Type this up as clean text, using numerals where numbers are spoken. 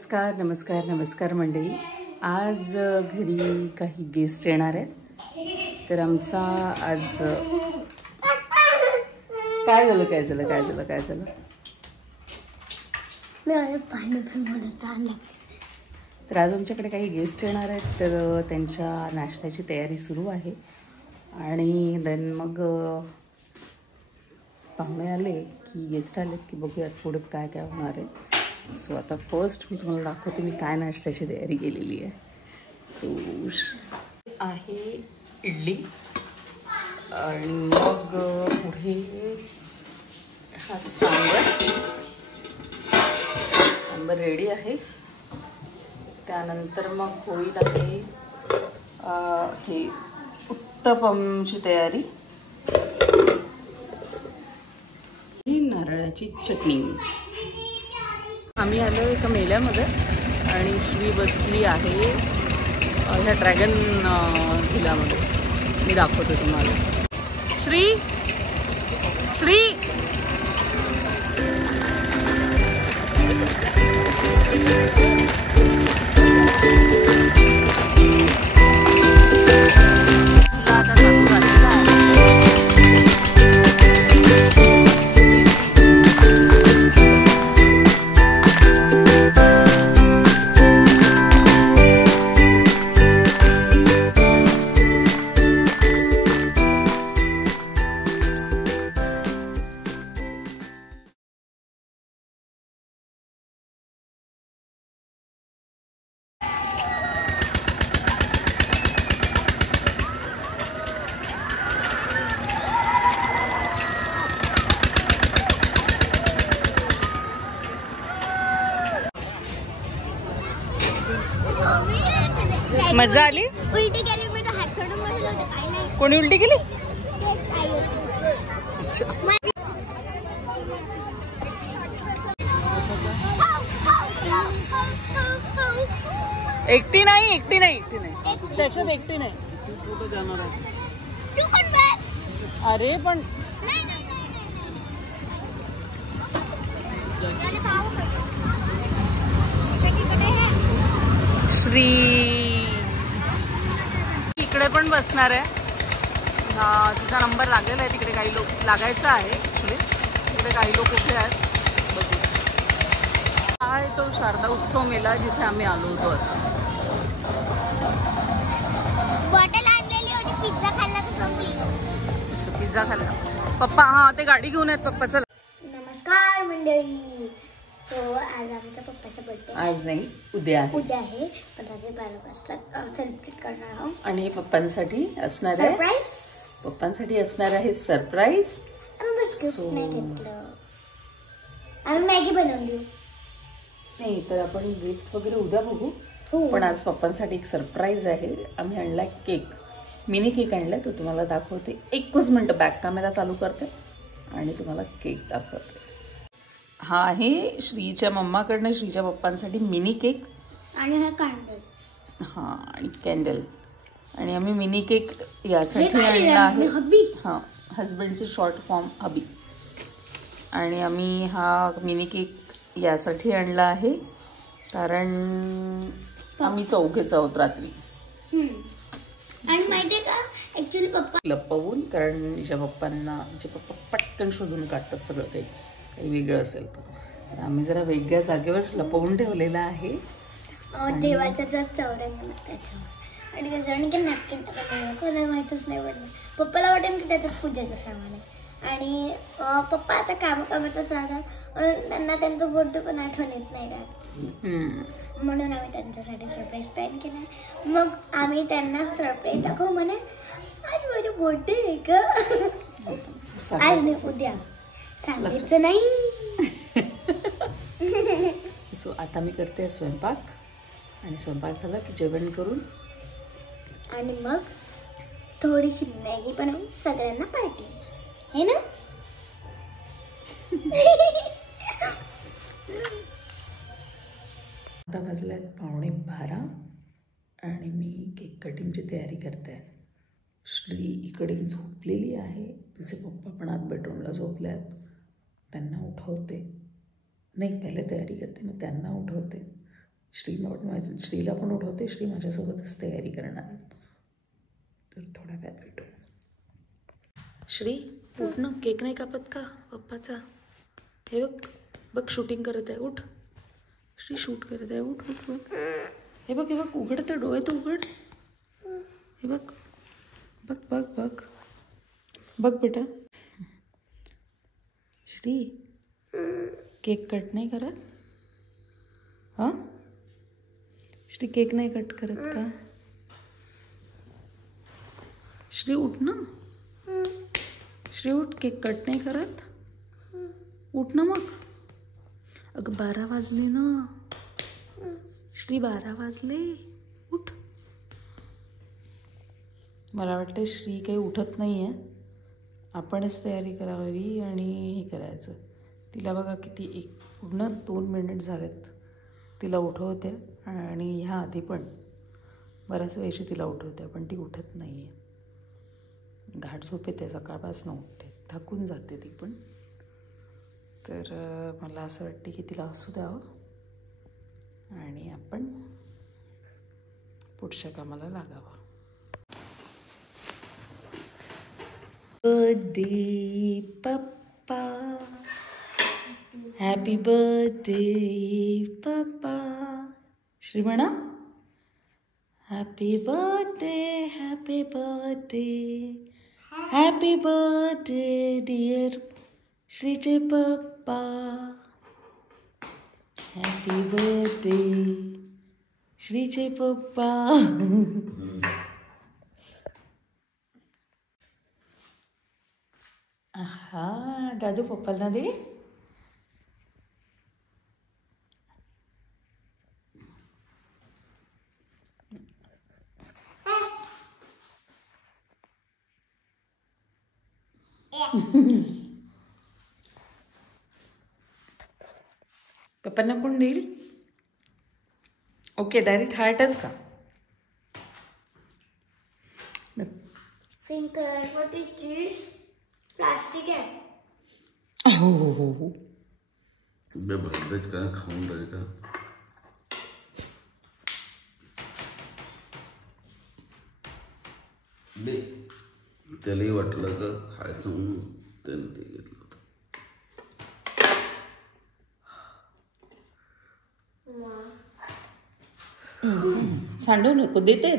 नमस्कार नमस्कार नमस्कार मंडळी. आज घरी काही गेस्ट येणार आहेत, तर आमचा आज काय झालं तर आज आमच्याकडे काही गेस्ट येणार आहेत, तर त्यांच्या नाश्त्याची तयारी सुरू आहे. आणि देन मग पाहुणे आले की गेस्ट आले की बघूयात पुढे काय काय होणार आहे. सो आता फर्स्ट मी तुम्हाला दाखवते मी काय नाश्त्याची तयारी केलेली आहे. सो आहे इडली आणि मग पुढे हा सांबर रेडी आहे. त्यानंतर मग होईल आहे हे उत्तपमची तयारी, नारळाची चटणी. आम्ही आलो एका मेळ्यामध्ये आणि श्री बसली आहे ह्या ड्रॅगन झुल्यामध्ये. मी दाखवते तुम्हाला. श्री श्री मजा आली. उलटी केली मी तर हात सोडून बसले होते. काही नाही. कोणी उलटी केली? एकटी नाही त्याच्यात एकटी नाही. अरे पण श्री इकडे पण बसणार आहे. तिचा नंबर लागलेला आहे. तिकडे काही लोक लागायचा आहे. तिकडे काही लोक उभे आहेत. बघू. हा आहे तो शारदा उत्सव मेला जिथे आम्ही आलो होतो. पिझ्झा खाल्ला पप्पा. हा ते गाडी घेऊन आहेत पप्पा. चला. नमस्कार मंडळी. सो आज आमच्या पप्पाचा बर्थडे. आज नाही, उद्या आहे. 12 वाजता सेलिब्रेट करणार आहोत. आणि पप्पांसाठी असणार आहे सरप्राईज. पप्पांसाठी असणार आहे सरप्राईज. नाही घेतलं. आम्ही मॅगी बनवली. नाही तर आपण गिफ्ट वगैरे उद्या बघू. पण आज पप्पांसाठी एक सरप्राईज आहे. आम्ही आणलाय केक. मिनी केक आणलाय. तो तुम्हाला दाखवते. 1 मिनिट बॅक कॅमेरा चालू करते आणि तुम्हाला केक दाखवते. हा आहे श्रीच्या मम्माकडनं श्रीच्या पप्पांसाठी मिनी केक. आणि हा कॅन्डल. हां आणि कॅन्डल. आणि आम्ही मिनी केक यासाठी आणला आहे. हां, हजबंडचे शॉर्ट फॉर्म हबी. आणि आम्ही हा मिनी केक यासाठी आणला आहे कारण आम्ही चौघेच आहोत रात्री. आणि माहितीये का ऍक्च्युली पप्पा लपवून, कारण तिच्या पप्पांना तिचे पप्पा पटकन शोधून काढतात सगळं काही वेगळं असेल तर. आम्ही जरा वेगळ्या जागेवर लपवून ठेवलेला आहे. देवाच्या जर चौरंग त्याच्यावर. आणि त्याच्यावर की नॅपकिन टाकायला कोणाला माहीतच नाही पडलं. पप्पाला वाटेल की त्याच्यात पूजेचं सामान आहे. आणि पप्पा आता कामातच राहतात. त्यांना त्यांचं बर्थडे पण आठवण येत नाही राहत. म्हणून आम्ही त्यांच्यासाठी सरप्राईज प्लॅन केला. मग आम्ही त्यांना सरप्राईज दाखवू म्हणे आज माझा बर्थडे आहे का. आज नाही, उद्या. सांगायचं नाही. सो आता मी करते स्वयंपाक. आणि स्वयंपाक झाला की जेवण करून आणि मग थोडीशी मॅगी बनवून सगळ्यांना पार्टी है ना. आता वाजल्यात 11:15 आणि मी केक कटिंगची तयारी करते. श्री इकडे झोपलेली आहे. तिचे पप्पा पण आत बेडरूमला झोपले आहेत. त्यांना उठवते. नाही, पहिले तयारी करते, मग त्यांना उठवते. श्रीला पण उठवते. श्री माझ्यासोबतच तयारी करणार आहे. तर थोड्या वेळात भेटू. श्री उठ ना, केक नाही कापत का पप्पाचा? हे बघ बघ, शूटिंग करत आहे. उठ श्री, शूट करत आहे. उठ उठ उठ. हे बघ उघड तर डोळे, तर उघड. हे बघ बघ बघ बघ बघ बेटा. श्री केक कट नाही करत? हां श्री, केक नाही कट करत का? श्री उठ ना. श्री उठ, केक कट नाही करत? उठ ना मग. अगं 12 वाजले ना श्री, 12 वाजले. उठ. मला वाटतं श्री काही उठत नाही आहे. आपणच तयारी करावी आणि हे करायचं. तिला बघा किती पूर्ण 2 मिनिट झालेत तिला उठवते. आणि ह्या आधी पण बऱ्याच वेळची तिला उठवते, पण ती उठत नाही आहे. घाट झोप येते, सकाळपासून उठते, थकून जाते ती पण. तर मला असं वाटते की तिला असू द्यावं आणि आपण पुढच्या कामाला लागावं. बर्थडे पप्पा, हॅपी बर्थडे पप्पा. श्री म्हणा, happy birthday, happy birthday, happy birthday dear श्रीचे पप्पा. हॅपी बर्थडे श्रीचे पप्पा. हा दादू पप्पाला दे. पप्पांना कोण देईल? ओके, डायरेक्ट हार्टच का? पिंक कलर चीज प्लास्टिक आहे. हो हो हो हो. भरलेच का खाऊन राहिले का? त्यालाही वाटलं का खायचं म्हणून त्याने ते घेतलं होतं. सांडू नको, देते.